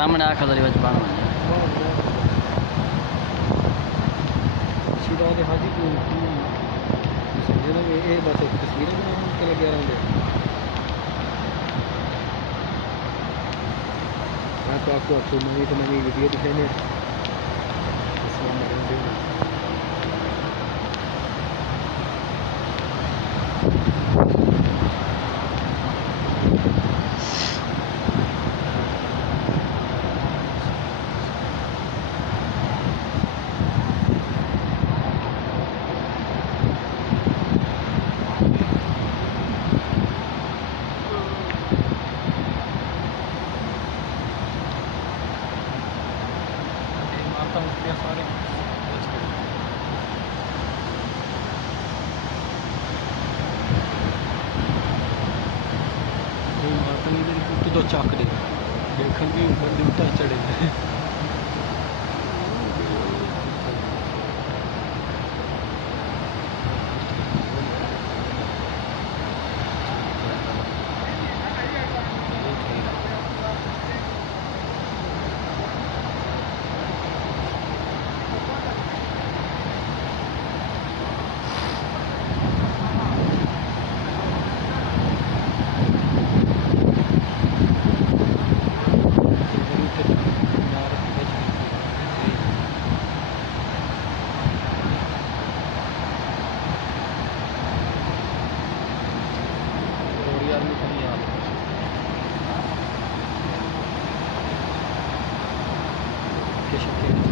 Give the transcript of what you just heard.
सामने आखा दरी बच बन सीधा के हाजी को समझे ना ये बस तस्वीरें बनाने के लगे रहेंगे। मैं तो आपको नई से नई वीडियो दिखाने सारे तो चाकड़े देखन भी बंदी उठा चढ़े Teşekkür ederim.